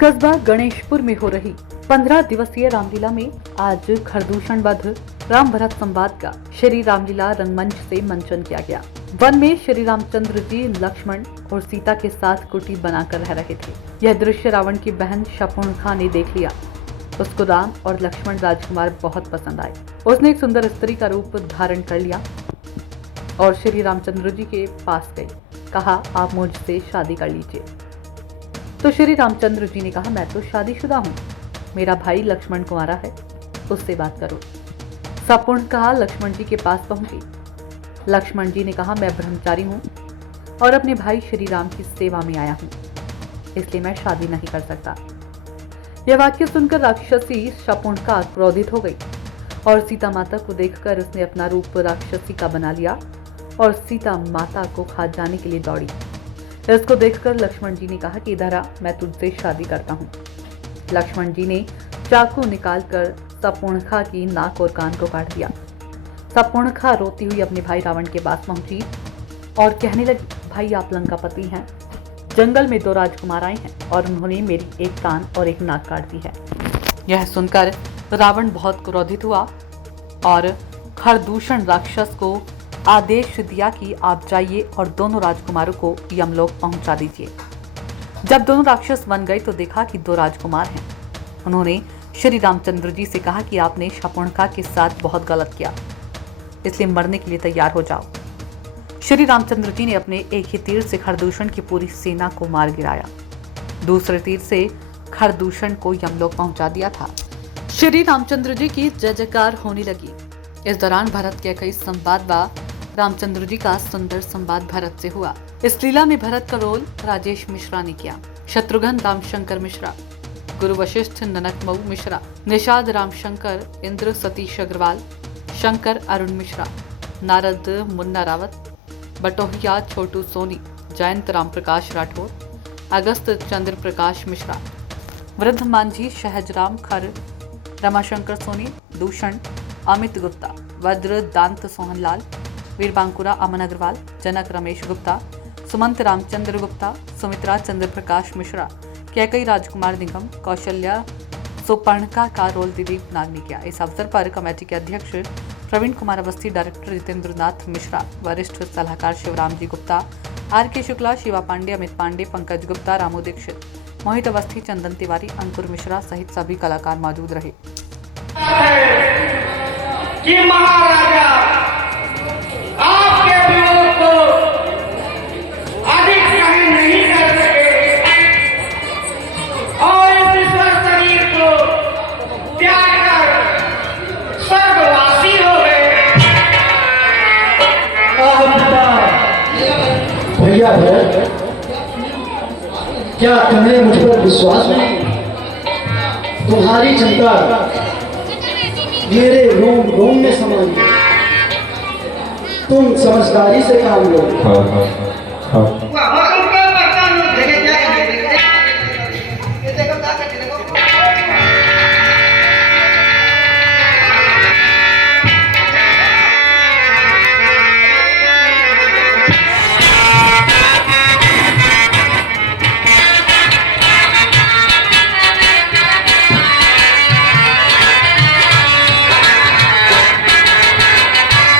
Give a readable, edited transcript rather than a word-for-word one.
कस्बा गणेशपुर में हो रही 15 दिवसीय रामलीला में आज खरदूषण वध राम भरत संवाद का श्री रामलीला रंगमंच से मंचन किया गया। वन में श्री रामचंद्र जी लक्ष्मण और सीता के साथ कुटी बनाकर रह रहे थे। यह दृश्य रावण की बहन शपुनखा ने देख लिया। उसको राम और लक्ष्मण राजकुमार बहुत पसंद आए। उसने एक सुंदर स्त्री का रूप धारण कर लिया और श्री रामचंद्र जी के पास गई। कहा, आप मुझसे शादी कर लीजिए। तो श्री रामचंद्र जी ने कहा, मैं तो शादीशुदा हूँ, मेरा भाई लक्ष्मण कुंवारा है, उससे बात करो। शपुनखा लक्ष्मण जी के पास पहुंची। लक्ष्मण जी ने कहा, मैं ब्रह्मचारी हूँ और अपने भाई श्री राम की सेवा में आया हूँ, इसलिए मैं शादी नहीं कर सकता। यह वाक्य सुनकर राक्षसी शपुनखा क्रोधित हो गई और सीता माता को देखकर उसने अपना रूप राक्षसी का बना लिया और सीता माता को खा जाने के लिए दौड़ी। इसको देखकर लक्ष्मण जी ने कहा कि इधर आ, मैं तुझसे शादी करता हूँ। लक्ष्मण जी ने चाकू निकालकर शपुनखा की नाक और कान को काट दिया। शपुनखा रोती हुई अपने भाई रावण के पास पहुंची और कहने लगी, भाई आप लंकापति हैं, जंगल में 2 राजकुमार आए हैं और उन्होंने मेरी एक कान और एक नाक काट दी है। यह सुनकर रावण बहुत क्रोधित हुआ और खरदूषण राक्षस को आदेश दिया कि आप जाइए और दोनों राजकुमारों को यमलोक पहुंचा दीजिए। जब दोनों राक्षस बन गए तो देखा कि 2 राजकुमार हैं। उन्होंने श्री रामचंद्र जी से कहा कि आपने शपुनखा के साथ बहुत गलत किया, इसलिए मरने के लिए तैयार हो जाओ। श्री रामचंद्र जी ने अपने एक ही तीर से खरदूषण की पूरी सेना को मार गिराया। दूसरे तीर से खरदूषण को यमलोक पहुंचा दिया था। श्री रामचंद्र जी की जय जयकार होने लगी। इस दौरान भरत के कई संवाद व रामचंद्र जी का सुंदर संवाद भरत से हुआ। इस लीला में भरत का रोल राजेश मिश्रा ने किया, शत्रुघ्न रामशंकर मिश्रा, गुरु वशिष्ठ ननकमऊ मिश्रा, निषाद रामशंकर, इंद्र सतीश अग्रवाल, शंकर अरुण मिश्रा, नारद मुन्ना रावत, बटोहिया छोटू सोनी, जयंत राम प्रकाश राठौर, अगस्त चंद्र प्रकाश मिश्रा, वृद्ध मांझी सहजराम खर, रमाशंकर सोनी, दूषण अमित गुप्ता, वज्र दांत सोहनलाल, वीर बांकुरा अमन अग्रवाल, जनक रमेश गुप्ता, सुमंत रामचंद्र गुप्ता, सुमित्रा चंद्र प्रकाश मिश्रा, कैकई राजकुमार निगम, कौशल्या सुपर्णका का रोल दिलीप नाग ने किया। इस अवसर पर कमेटी के अध्यक्ष प्रवीण कुमार अवस्थी, डायरेक्टर जितेंद्र नाथ मिश्रा, वरिष्ठ सलाहकार शिवराम जी गुप्ता, आर.के. शुक्ला, शिवा पांडे, अमित पांडे, पंकज गुप्ता, रामू दीक्षित, मोहित अवस्थी, चंदन तिवारी, अंकुर मिश्रा सहित सभी कलाकार मौजूद रहे। कि महाराजा आपके विरोध को अधिक कहीं नहीं कर सके और इस ईश्वर शरीर को त्याग कर स्वर्गवासी हो गए। भैया क्या तुम्हें मुझ पर विश्वास नहीं? तुम्हारी चिंता मेरे रोम रोम में समान है। तुम समझदारी से काम लो।